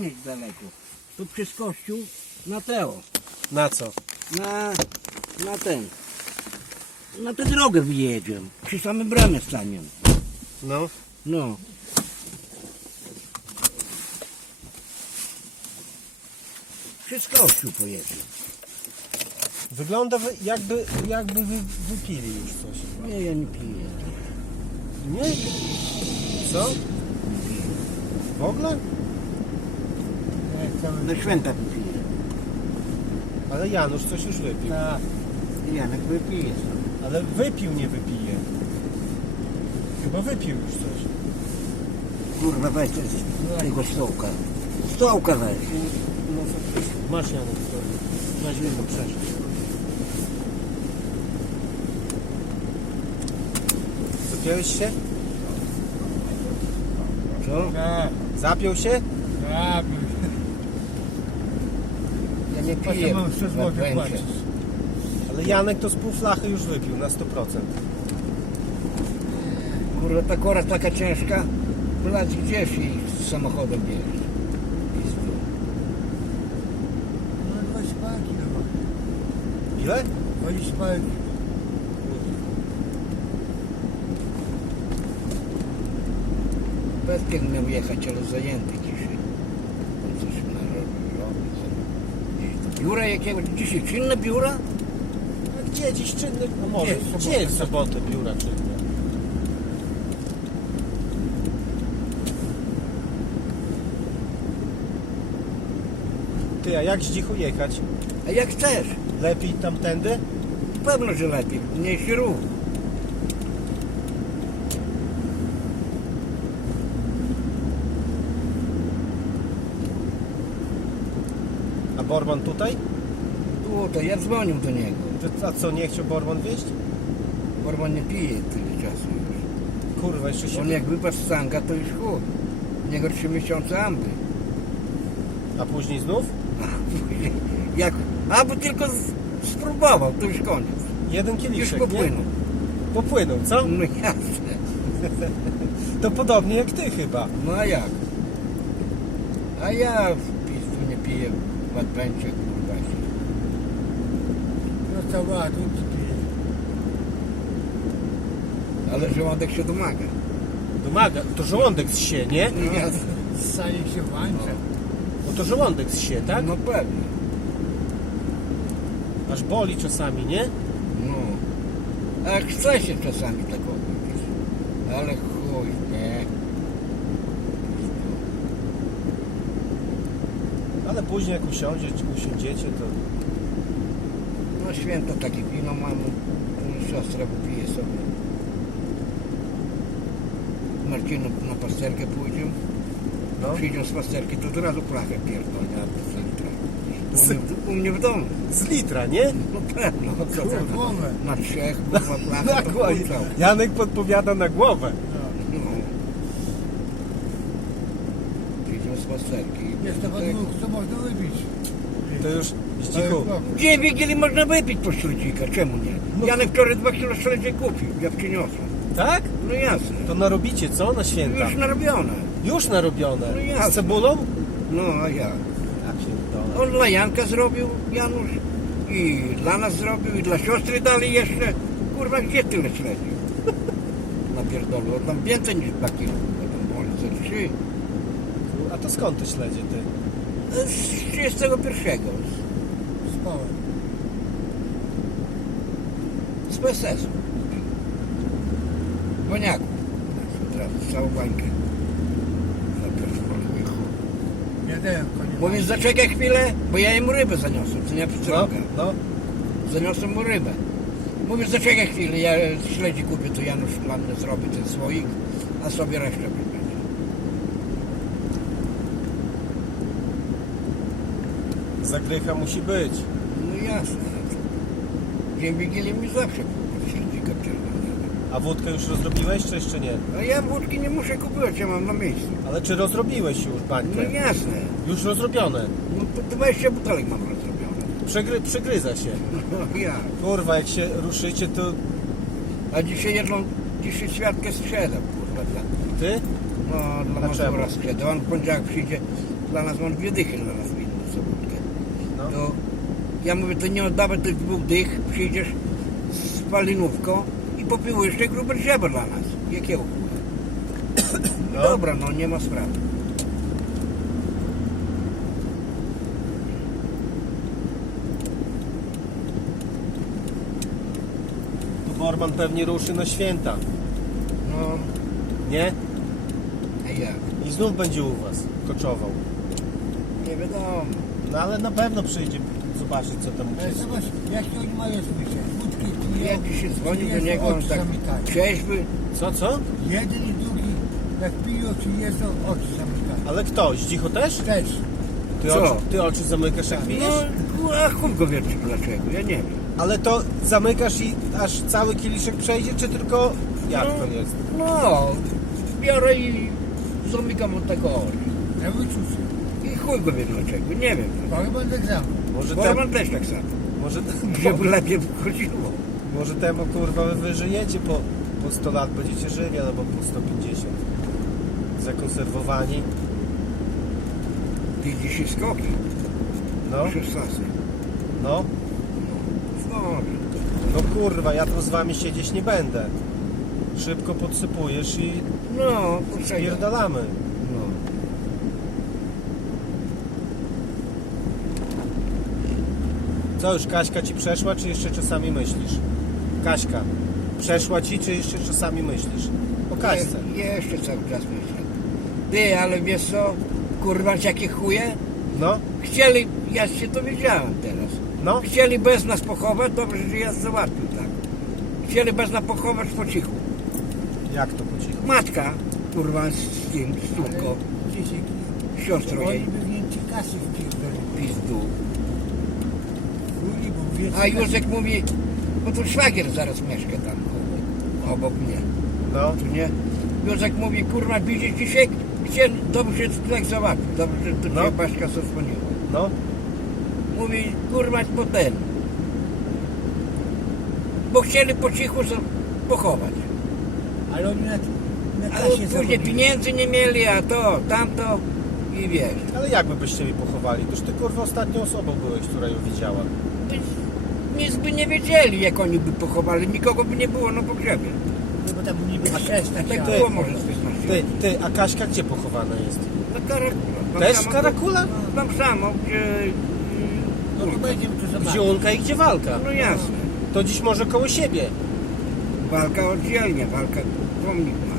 nie jedź daleko. Tu przez kościół na Teo. Na co? Na, na ten. Na tę drogę wyjedziemy. Przy samym bramie staniemy. No. No. Przez kościół pojedziemy. Wygląda wy- jakby, jakby wy, wypili już coś. Nie, ja nie piję. Nie? Co? W ogóle? Na święta wypiję. Ale Janusz coś już wypił. Tak. Janek wypije sobie. Ale wypił, nie wypije. Chyba wypił już coś. Kurwa, weź te- tego stołka. Stołka weź. No co Masz Janusz stolik. Weźmy go przeżyć. Zapiąłeś się? Co? Zapiął się? Ja, Ja nie piję. co mam 100 w zł Adwencie. płacić? Ale Janek to z pół flachy już wypił na 100%. Kurwa, ta kora taka ciężka. Blać gdzieś jej z samochodem bierze. Pizdu. No 20 pałki chyba. Ile? 20 pałki. Petkiem miał jechać, ale zajęty dzisiaj. On coś narobił. Biura jakiegoś, dzisiaj czynne biura? A gdzie? Dziś czynny? No może. Gdzie? Gdzie w sobotę biura czynne? Ty, a jak z dzichu jechać? A jak chcesz? Lepiej tamtędy? Pewno, że lepiej. Mniejszy ruch. Borman tutaj? Tu, to ja dzwonił do niego. To, a co, nie chciał Borman wieść? Borman nie pije tyle czasu już. Kurwa, jeszcze się... On jak wypadł z sanga, to już. W Niego trzy miesiące amby. A później znów? Jak, a bo tylko z, spróbował, to już koniec. Jeden Już kieliszek, popłynął. nie? Popłynął, co? No jasne. To podobnie jak ty chyba. No a jak? A ja w pistu nie piję w Adwencie, kurwa. No to ładnie pije. Ale żołądek się domaga. Domaga. To żołądek z się, nie? No. Stanie się włącza. No to żołądek z się, tak? No pewnie. Aż boli czasami, nie? No. A jak chce się czasami tak odbyć. Ale chuj, nie. Ale później jak usiądzie, usiądziecie, to... No święto takie wino mamy. No, Siostra wypije sobie. Marcinu na pasterkę pójdziemy. No. Przyjdzią z pasterki, to od razu plachę pierdolnie, a to z litra. Z- U mnie, u mnie w domu. Z litra, nie? No pewno. Co Na tam? głowę. Na trzech, kurwa, to. Janek podpowiada na głowę. Pasterki. Jest to Tak. dwóch, co można wypić. To już z cichu. Gdzie Wigilii można wypić po śledzika? Czemu nie? No. Janek wczoraj dwa kilo śledzie kupił, ja przyniosłem. Tak? No jasne. To narobicie, co? Na święta. Już narobione. Już narobione. No jasne. Z cebulą? No a jak? Ja pierdolę. On dla Janka zrobił, Janusz, i dla nas zrobił, i dla siostry dali jeszcze. Kurwa, gdzie tyle śledzi? Napierdolu, on tam więcej niż dwa kilo. Tam boli ze trzy. A to skąd te śledzie, ty? Z 31. Spałem. Z PSS. Boniaku. Teraz całą bańkę. Koniec. Mówisz, zaczekaj chwilę, bo ja im rybę zaniosłem, co nie No, przyciąga. no. Zaniosłem mu rybę. Mówisz, zaczekaj chwilę, ja śledzi kupię, to Janusz dla mnie zrobi ten słoik, a sobie resztę będzie. Zagrycha musi być. No jasne. Dzień Wigilii mi zawsze czerwonego. A wódkę już rozrobiłeś, czy jeszcze nie? A ja wódki nie muszę kupować, ja mam na miejscu. Ale czy rozrobiłeś już No bańkę? jasne. Już rozrobione. No to 20 butelek mam rozrobione. Przegry, przegryza się. No ja. Kurwa, jak się ruszycie, to A dzisiaj jedną, dzisiaj świadkę sprzedam, kurwa, dla, ty? no, dla Dlaczego? Mazura sprzedam. On w poniedziałek przyjdzie dla nas on dwie dychy dla nas winny za wódkę. No. Ja mówię, to nie oddawaj tych dwóch dych, przyjdziesz z palinówką i popiłujesz te grube drzewo dla nas. Jakiego? No. Dobra, no nie ma sprawy. Tu Borman pewnie ruszy na święta, No, nie? a jak? I znów będzie u was koczował. Nie wiadomo. No ale na pewno przyjdzie zobaczyć co tam jest. zobacz, jakie oni mają zwyczaj. Wódki piją, Ja dzisiaj dzwonił do niego, on tak zamykają. trzeźwy. Co, co? Jeden i drugi, jak piją, czy jeżdżą, oczy zamykają. Ale kto? Zdzicho też? Też. Ty, Co? oczy, ty oczy zamykasz jak Tak. pijesz? No, a chuj go wie dlaczego, ja nie wiem. Ale to zamykasz i aż cały kieliszek przejdzie, czy tylko jak No. to jest? No, biorę i zamykam od tego oczy. Na wyczucie. I chuj go wie dlaczego, nie wiem. To chyba tak samo. Może, Borman tem, też tak samo. może, Żeby lepiej wychodziło. może temu kurwa wy wyżyjecie po, po 100 lat, będziecie żyli albo po 150. Zakonserwowani. Ty dzisiaj skoki, No, 16. no. Zdąży. No kurwa, ja tu z wami siedzieć nie będę. Szybko podsypujesz i No, poczekaj. spierdalamy. No. Co już, Kaśka ci przeszła, czy jeszcze czasami myślisz? Kaśka, przeszła ci, czy jeszcze czasami myślisz? O Kaśce. Je, jeszcze cały czas myślę. Ty, ale wiesz co? Kurwa, jakie chuje? No, Chcieli, ja się dowiedziałem teraz. no, Chcieli bez nas pochować, dobrze, że ja załatwił tak. Chcieli bez nas pochować po cichu. jak to po cichu? Matka, kurwa, z tym, z córką, Dzisiaj, siostrą oni jej, by kasy wpierdolili. pizdu. Bo A Józek mówi, bo to szwagier zaraz mieszka tam obok, mnie, No, tu nie? Józek mówi, kurwa, widzisz dzisiaj, chcieli, dobrze, tak załatwił, dobrze, że do No. Baśka zadzwoniła. no, Mówi, kurwa, po ten. Bo chcieli po cichu pochować. Ale oni na, na Ale później pieniędzy nie mieli, a to, tamto i wiesz. ale jakby byście mi pochowali? Toż ty kurwa ostatnią osobą byłeś, która ją widziała. Nic by nie wiedzieli, jak oni by pochowali, nikogo by nie było na pogrzebie. No bo tam niby A tak tak było może z 15 Ty, ty, a Kaśka gdzie pochowana jest? Na Karakula. Tam Też samo- w Karakule? Tam samo, gdzie... No to będziemy tu zobaczyć. Gdzie Ulka i gdzie Walka? No jasne. To dziś może koło siebie. Walka oddzielnie, walka pomnik ma.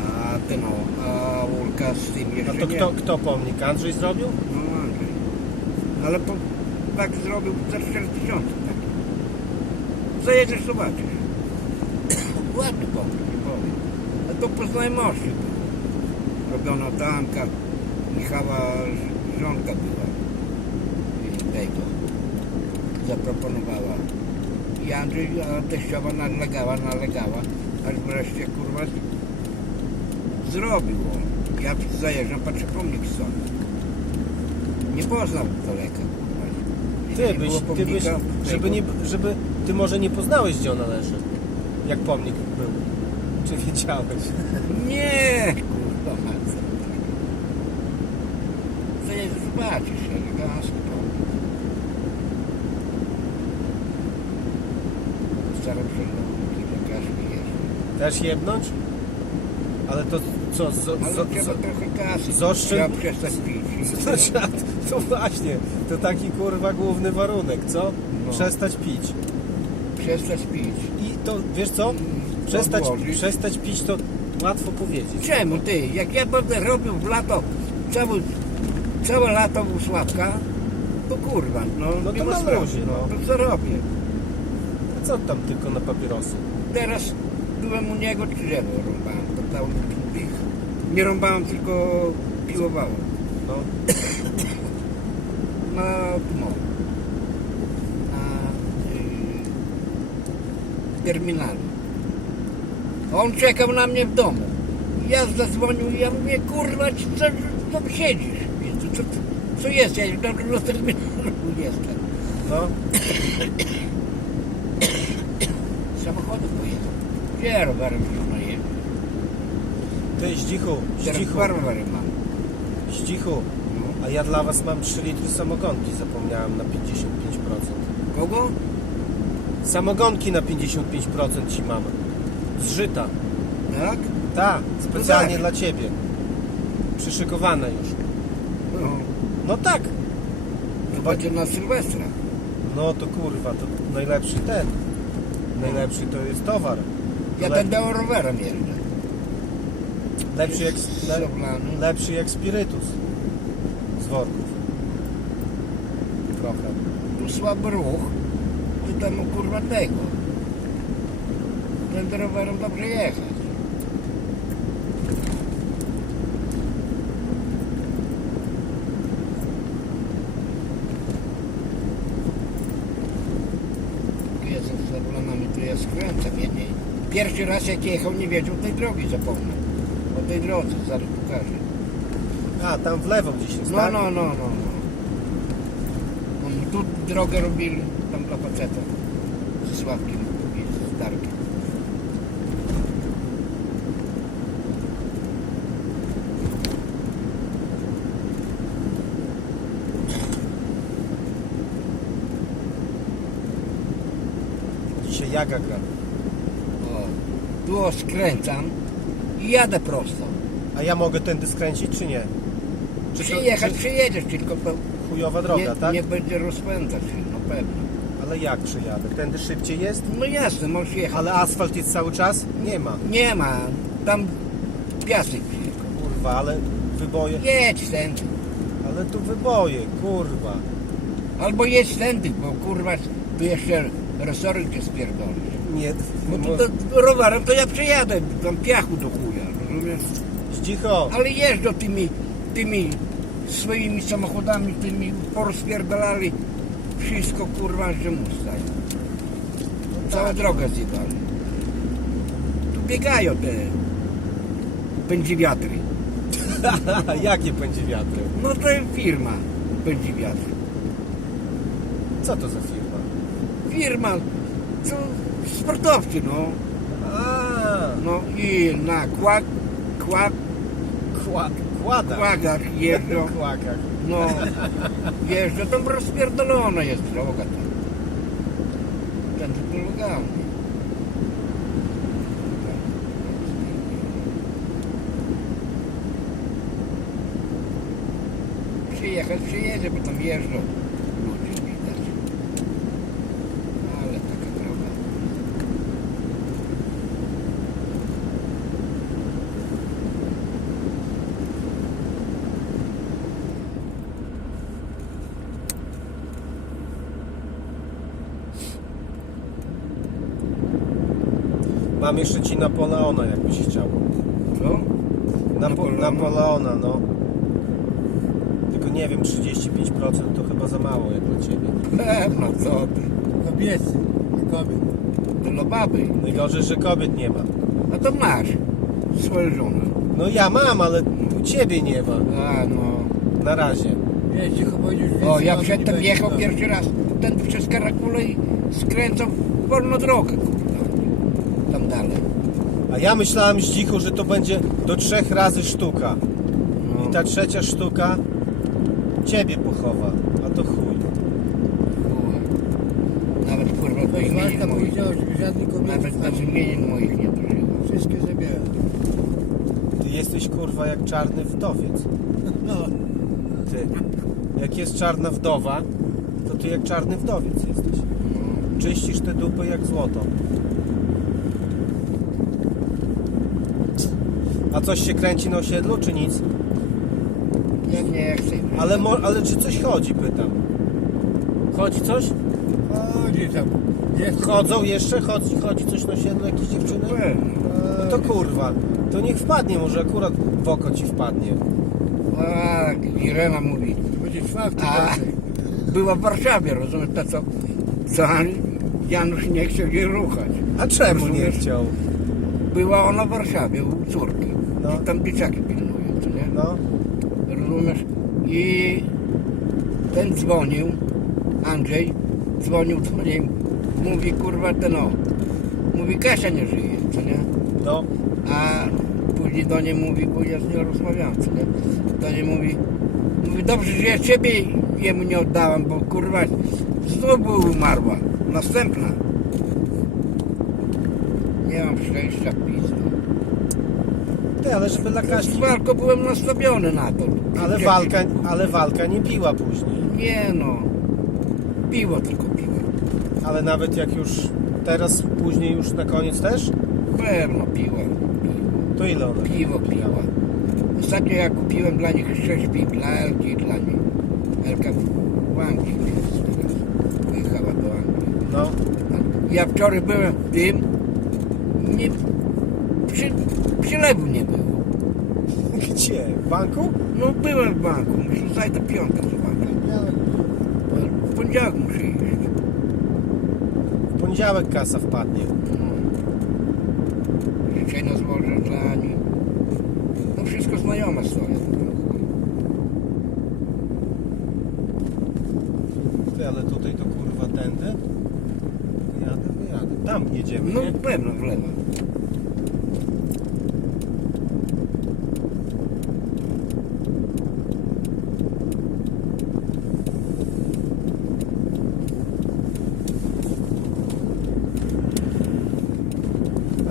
A ten o, a Ulka z tym A jeszcze to nie. kto, kto pomnik? Andrzej zrobił? No Andrzej. Ale po, tak zrobił za 4 tysiące. Tak. Zajedziesz, zobaczysz. Ładny pomnik, nie powiem. A to po znajomości. Robiono tanka. Michała żonka była. Tego. Zaproponowała. I Andrzej, a teściowa nalegała, nalegała. Aż wreszcie kurwa zrobił on. Ja zajeżdżam, patrzę pomnik stąd. Nie poznał daleka. Ty byś, ty byś, żeby nie, żeby, ty może nie poznałeś gdzie ona leży, jak pomnik był. Czy wiedziałeś? Nie, kurwa matce. Zajeżdżasz, zobaczysz, jeszcze. Też jebnąć? Ale to co, trzeba zo, trochę kasy. zoszczęd- Trzeba przestać pić. to, trzeba- to właśnie, to taki kurwa główny warunek, co? No. Przestać pić. Przestać pić. I to, wiesz co? Przestać, Odłożyć. przestać pić to łatwo powiedzieć. Czemu ty? Jak ja będę robił w lato całe, całe lato u Sławka, to kurwa, no, No to na sprawy, luzie, no. To co robię? A co tam tylko na papierosy? Teraz byłem u niego drzewo rąbałem, to dych. Nie rąbałem, tylko piłowałem No, na no, na y, terminalu. On czekał na mnie w domu. Ja zadzwonił i ja mówię, kurwa, co, co siedzisz? Co, co, co jest? Ja już do terminalu jestem. no, Samochodem pojechał. Gdzie rowerem się najedzie? ty Zdzichu, Teraz Zdzichu, rowery mam. Zdzichu, a ja dla was mam 3 litry samogonki, zapomniałem na 55%. Kogo? Samogonki na 55% ci mam. Zżyta. Tak? Ta, specjalnie tak. dla ciebie. Przyszykowane już. No. No tak. To będzie na Sylwestra. No to kurwa, to najlepszy ten. Najlepszy to jest towar. Ja Le- będę rowerem jeżdżę. Lepszy jak, le, lepszy jak spirytus. Z worków. Trochę. Tu słaby ruch. Tu temu kurwa tego. Będę rowerem dobrze jechać. Jestem z problemami, to ja skręcam jedniej. Pierwszy raz jak jechał nie wiedział tej drogi, zapomnę. O tej drodze, zaraz pokażę. A, tam w lewo gdzieś jest, No, tak? no, no, no. no. Oni tu drogę robili, tam dla faceta. Ze Sławkiem i z Darkiem. Dzisiaj jaga gra. O, tu o, skręcam i jadę prosto. A ja mogę tędy skręcić, czy nie? Czy to- Przyjechać, czy przyjedziesz, tylko chujowa droga, nie, tak? nie będzie rozpędzać się, no pewnie. Ale jak przyjadę? Tędy szybciej jest? No jasne, możesz jechać. Ale asfalt jest cały czas? Nie ma. Nie ma, tam piasek przyjechał. Kurwa, ale wyboje. Jedź tędy. Ale tu wyboje, kurwa. Albo jedź tędy, bo kurwa, tu jeszcze resorek cię spierdolisz. Nie. Mo- to, to rowerem to ja przejadę, tam piachu do chuja, rozumiesz? Zdzicho. Ale jeżdżą tymi, tymi swoimi samochodami, tymi porozpierdalali wszystko kurwa, że mustają. Całą drogę zjebali. Tu biegają te pędzi wiatry. Jakie będzie wiatry? No to firma pędzi wiatry. Co to za firma? Firma, co sportowcy, no. A, No i na kłak, kłak, kłak, kłada. kłagach jeżdżą. Kłakach. No, jeżdżę, tam rozpierdolona jest droga tam. Ten tu legalnie. Przyjechać, przyjedzie, bo tam jeżdżą ludzie widać. Ale taka droga. Mam jeszcze ci Napoleona, jakbyś chciał. Co? Napo Napoleona? Napoleona, no. Tylko nie wiem, 35% to chyba za mało jak dla ciebie. Pewno, co ty? Kobiety, nie kobiet. To no baby. Najgorzej, że kobiet nie ma. A to masz swoją żonę. No ja mam, ale u ciebie nie ma. A no. Na razie. Nie, cicho powiedzieć, O, ja mamy przedtem jechał No. pierwszy raz ten przez Karakulę i skręcał w wolną drogę, dalej. A ja myślałem zdzichu, że to będzie do trzech razy sztuka. No. I ta trzecia sztuka ciebie pochowa. A to chuj. Nawet kurwa imienia Marta moich. powiedziała, żeby żadnej kobiety Nawet na imieniu moich nie dożywa. Wszystkie zabiera. Ty jesteś kurwa jak czarny wdowiec. No, Ty. Jak jest czarna wdowa, to ty jak czarny wdowiec jesteś. Czyścisz te dupy jak złoto. A coś się kręci na osiedlu, czy nic? Ja nie chcę. Ale, mo- ale czy coś chodzi, pytam. Chodzi coś? chodzi tam. Jest Chodzą jeszcze? Chodzi, chodzi coś na osiedlu, jakieś dziewczyny? No to kurwa, to niech wpadnie, może akurat w oko ci wpadnie. Tak, Irena mówi. Będzie czwarty A, była w Warszawie, rozumiesz, to co, co Janusz nie chciał jej ruchać. A czemu nie Rozumiesz? chciał? Była ona w Warszawie u córki. No. I tam dzieciaki pilnują, co nie? No, Rozumiesz? I ten dzwonił, Andrzej, dzwonił, dzwonił, mówi kurwa ten o, mówi Kasia nie żyje, co nie? no, A Później do niej mówi, bo ja z nią rozmawiam, co nie? Do niej mówi, mówi, dobrze, że ja ciebie jemu nie oddałam, bo kurwa znowu umarła. Następna. Nie mam szczęścia pizdu. Ty, ale żeby dla Z walką byłem nastawiony na to. Ale walka, ale walka nie biła później. Nie no. Piwo tylko piwo. Ale nawet jak już teraz, później już na koniec też? Pewno piwo. To ile ona? Piwo piła. Ostatnio ja kupiłem dla nich sześć piw, dla Elki i dla niej. Elka w Anglii jest teraz. Wyjechała do Anglii. No, Ja wczoraj byłem w tym. Nie, przy, przylewu nie było. Gdzie? W banku? No byłem w banku, muszę zajdę piątkę zobaczyć. W poniedziałek muszę iść. W poniedziałek kasa wpadnie. Dzisiaj na złoże dla Ani. No wszystko znajome są. Ty, ale tutaj to kurwa tędy? Jadę, wyjadę. Tam jedziemy, No nie? pewno w lewo.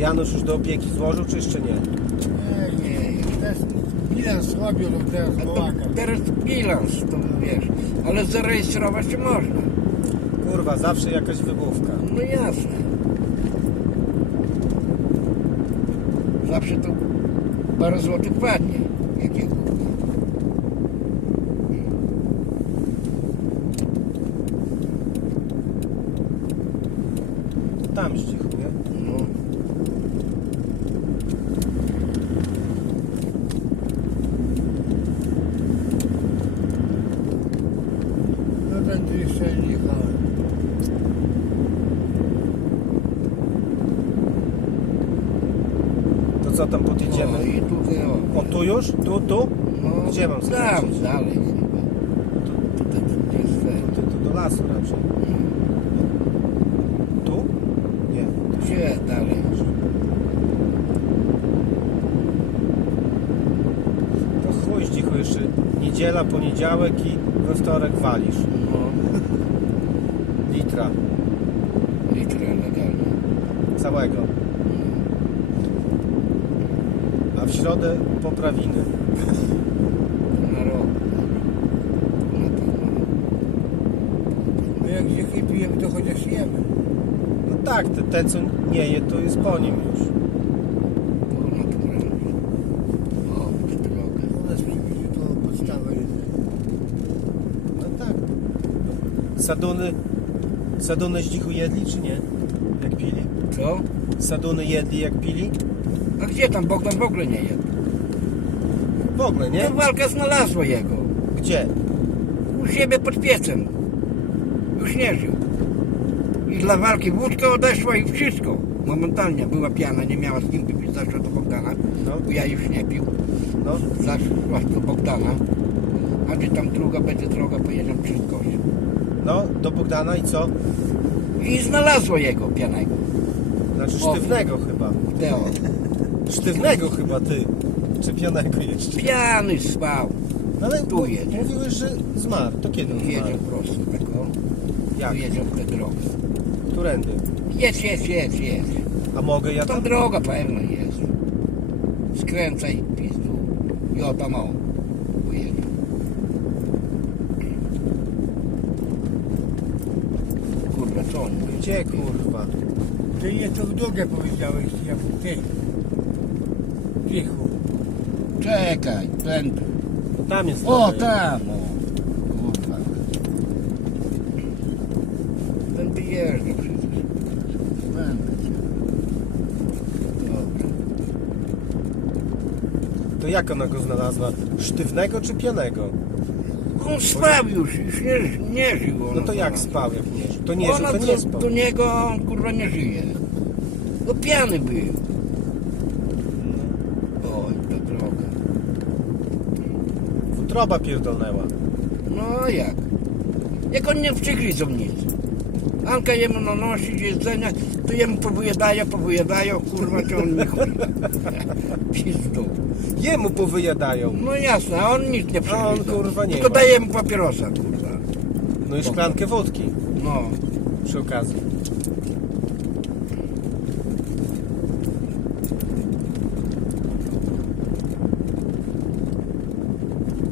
Janusz już do opieki złożył, czy jeszcze nie? Nie, nie, nie. Teraz bilans robią, to teraz teraz bilans, to wiesz. Ale zarejestrować się można. Kurwa, zawsze jakaś wymówka. No jasne. Zawsze to parę złotych padnie. Jakiego? Tam zdzichuje. No. No będę jeszcze nie jechałem. To co tam podjedziemy? O, i tutaj o. O, tu już? Tu, tu? No, Gdzie mam Tam, skręcić? dalej chyba. Tu, gdzie jest ten. tu, tu do lasu raczej. Tu? Nie. Gdzie dalej? To chuj zdzichu jeszcze. Niedziela, poniedziałek i we wtorek walisz. No, Litra litra legalnie. całego. A w środę poprawiny. No jak grzechy pijemy, to chociaż jemy. No tak, te, te co nie je, to jest po nim już. U nas przyjdzie to podstawa jest. No tak. Saduny, saduny zdzichu jedli czy nie? Jak pili? Co? Saduny jedli jak pili? A gdzie tam Bogdan w ogóle nie jadł? W ogóle, nie? Nie? Walka znalazła jego. Gdzie? U siebie pod piecem. Już nie żył. I dla walki wódka odeszła i wszystko. Momentalnie była piana, nie miała z kim wypić, zaszła do Bogdana. No, Bo ja już nie pił. no. Zaszła do Bogdana. A gdzie tam druga będzie droga, pojedziemy przez Kość. No, do Bogdana i co? I znalazło jego pianego. Znaczy sztywnego chyba. Teo. Sztywnego chyba ty. Czy pianego jeszcze. Piany spał. Ale Tu jedzie. mówiłeś, że zmarł. To kiedy on Jedzie zmarł? prosto, tak o. Jak? Jedzie w tę drogę. Którędy? Jedź, jedź, jedź, jedź. A mogę ja tam? droga pewna jest. Skręcaj pizdu. I o tam o. Pojedzie. Kurwa, co on? Gdzie kurwa? Ty nie tą drogę powiedziałeś, ja ty. Czekaj, będę. Tam jest O, tam, o. Kurwa. Będę jeżdżał przecież. Będę cię. Dobra. To jak ona go znalazła? Sztywnego czy pianego? On spał już, już nie, nie żył. No ona to jak spał, jak nie żył? To nie, Ona to do, nie spał. do niego on kurwa nie żyje. No pijany był. Oj, to droga. Wątroba pierdolnęła. No jak? Jak on nie przygryzł nic. Anka jemu nanosi jedzenia, to jemu powyjadają, powyjadają, kurwa, czy on nie chuj. Pizdu. Jemu powyjadają. No jasne, a on nic nie A on, kurwa, nie Tylko ma. daje mu papierosa, kurwa. No i szklankę wódki No. przy okazji.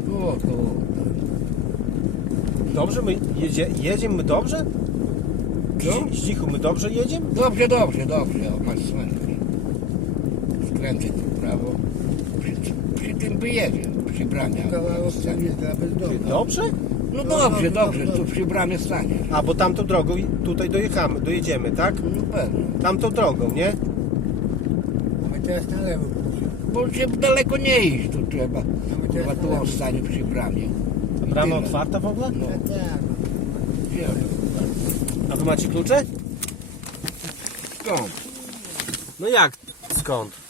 O, to. Dobrze my jedzie, jedziemy my dobrze? Co? Zdzichu, my dobrze jedziemy? Dobrze, dobrze, dobrze. O, masz. Skręcę tu w prawo. Przy, przy tym wyjedzie, przy bramie. Kawałek dobrze? No dobrze, dobrze, tu przy bramie stanie. A, bo tamtą drogą i tutaj dojechamy, dojedziemy, tak? No pewno. Tamtą drogą, nie? A my teraz na lewo pójdziemy. Bo się daleko nie iść tu trzeba. my Chyba teraz tu on stanie przy bramie. Brama otwarta w ogóle? No? A wy macie klucze? Skąd? No jak? Skąd?